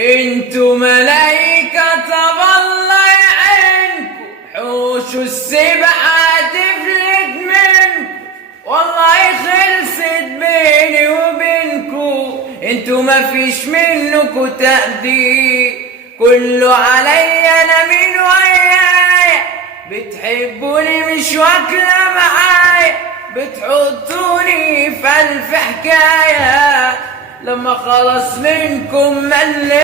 انتو ملايكة طب الله يعينكو، حوش السبعة تفلت منكو، والله خلصت بيني وبينكو. انتو مفيش منكو تقدير، كله عليا انا من ويايا. بتحبوني مش واكلة معايا، بتحطوني في ألف حكاية. لما خلص منكم مليت